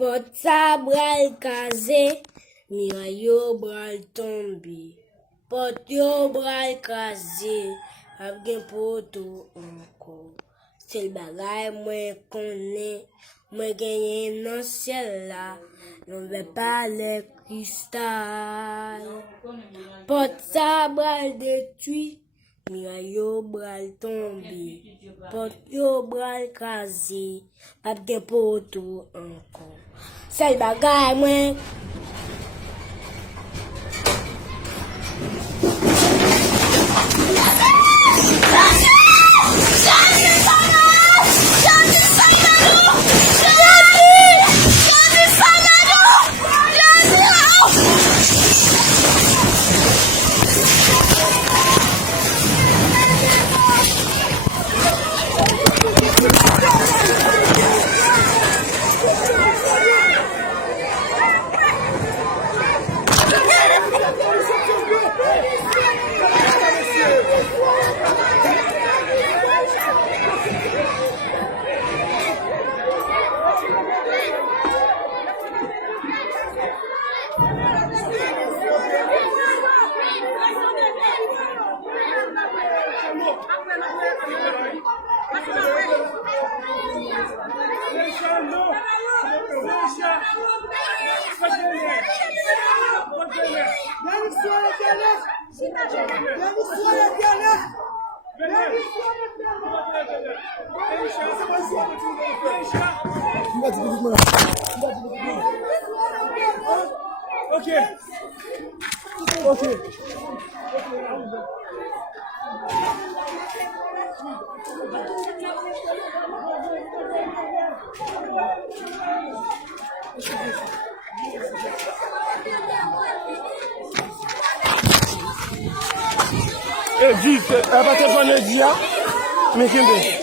Porte sa bral kaze, miray yo bral tombe. Porte yo bral kaze, ap gen poto anko. C'est le bagay mwen konnen, mwen genyen nan ciel la, non ve pa le cristal. Porte sa bral detui, miray yo bral tombe. Porte yo bral kaze, ap gen poto anko. C'est le bagay mwen. Dis, elle va te prendre le dia, mais qu'est-ce que